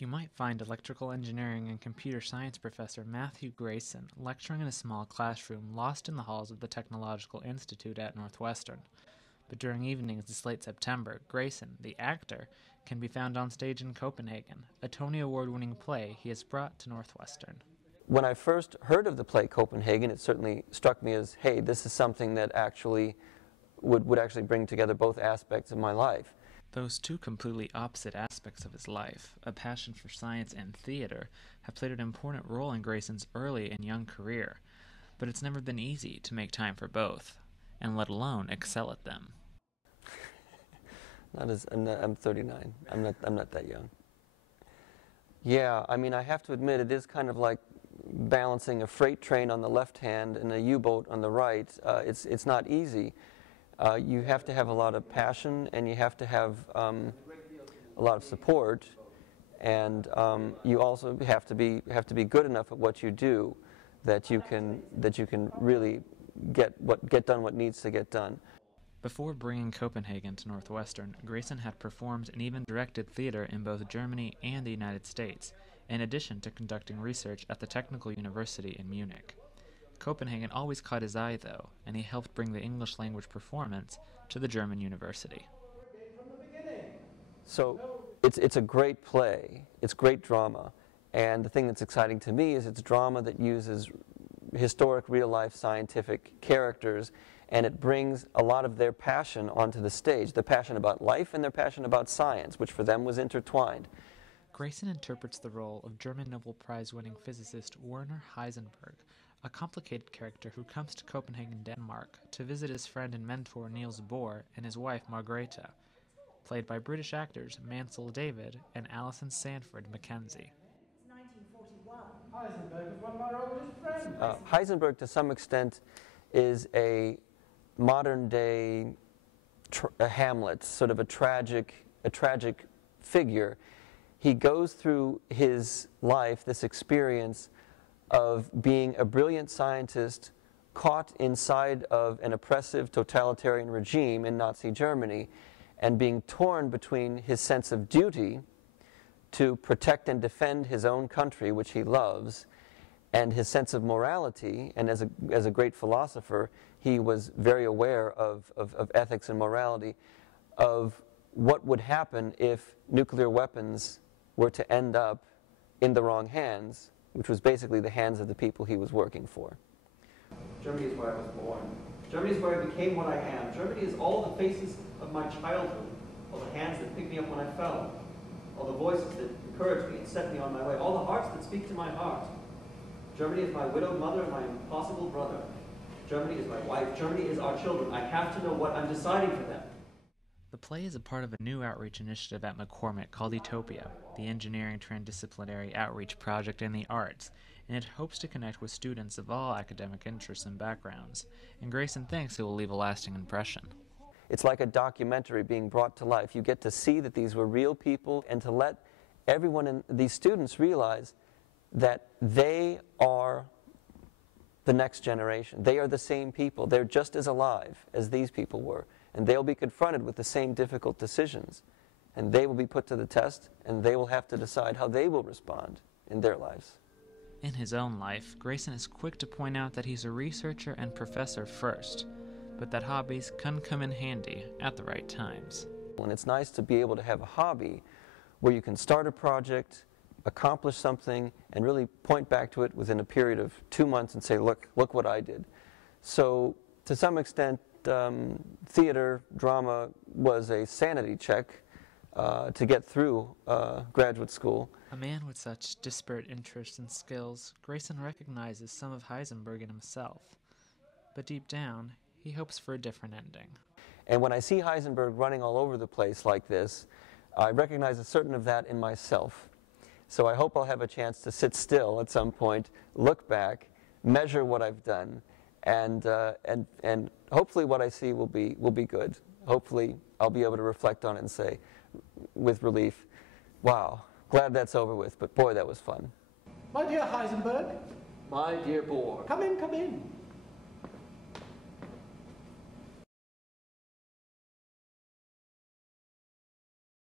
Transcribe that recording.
You might find electrical engineering and computer science professor Matthew Grayson lecturing in a small classroom lost in the halls of the Technological Institute at Northwestern. But during evenings this late September, Grayson, the actor, can be found on stage in Copenhagen, a Tony Award-winning play he has brought to Northwestern. When I first heard of the play Copenhagen, it certainly struck me as, hey, this is something that actually would actually bring together both aspects of my life. Those two completely opposite aspects of his life, a passion for science and theater, have played an important role in Grayson's early and young career, but it's never been easy to make time for both, and let alone excel at them. I'm 39. I'm not that young. Yeah, I mean, I have to admit, it is kind of like balancing a freight train on the left hand and a U-boat on the right. It's not easy. You have to have a lot of passion, and you have to have a lot of support, and you also have to be good enough at what you do that you can really get done what needs to get done. Before bringing Copenhagen to Northwestern, Grayson had performed and even directed theater in both Germany and the United States, in addition to conducting research at the Technical University in Munich. Copenhagen always caught his eye, though, and he helped bring the English language performance to the German university. So it's a great play, it's great drama, and the thing that's exciting to me is it's drama that uses historic, real-life scientific characters, and it brings a lot of their passion onto the stage, their passion about life and their passion about science, which for them was intertwined. Grayson interprets the role of German Nobel Prize-winning physicist Werner Heisenberg, a complicated character who comes to Copenhagen, Denmark, to visit his friend and mentor Niels Bohr and his wife Margrethe, played by British actors Mansell David and Alison Sanford Mackenzie. Heisenberg is one of our oldest friends. Heisenberg, to some extent, is a modern-day Hamlet, sort of a tragic figure. He goes through his life, this experience of being a brilliant scientist caught inside of an oppressive totalitarian regime in Nazi Germany, and being torn between his sense of duty to protect and defend his own country, which he loves, and his sense of morality. And as a great philosopher, he was very aware of ethics and morality, of what would happen if nuclear weapons were to end up in the wrong hands, which was basically the hands of the people he was working for. Germany is where I was born. Germany is where I became what I am. Germany is all the faces of my childhood, all the hands that picked me up when I fell, all the voices that encouraged me and set me on my way, all the hearts that speak to my heart. Germany is my widowed mother and my impossible brother. Germany is my wife. Germany is our children. I have to know what I'm deciding for them. The play is a part of a new outreach initiative at McCormick called ETOPiA, the Engineering Transdisciplinary Outreach Project in the Arts, and it hopes to connect with students of all academic interests and backgrounds, and Grayson thinks it will leave a lasting impression. It's like a documentary being brought to life. You get to see that these were real people, and to let everyone, these students, realize that they are the next generation. They are the same people. They're just as alive as these people were. And they'll be confronted with the same difficult decisions. And they will be put to the test, and they will have to decide how they will respond in their lives. In his own life, Grayson is quick to point out that he's a researcher and professor first, but that hobbies can come in handy at the right times. And it's nice to be able to have a hobby where you can start a project, accomplish something, and really point back to it within a period of 2 months and say, look what I did. So to some extent, theater, drama was a sanity check to get through graduate school. A man with such disparate interests and skills, Grayson recognizes some of Heisenberg in himself. But deep down, he hopes for a different ending. And when I see Heisenberg running all over the place like this, I recognize a certain of that in myself. So I hope I'll have a chance to sit still at some point, look back, measure what I've done, and hopefully what I see will be good. Hopefully I'll be able to reflect on it and say, with relief, wow, glad that's over with, but boy, that was fun. My dear Heisenberg. My dear Bohr. Come in, come in.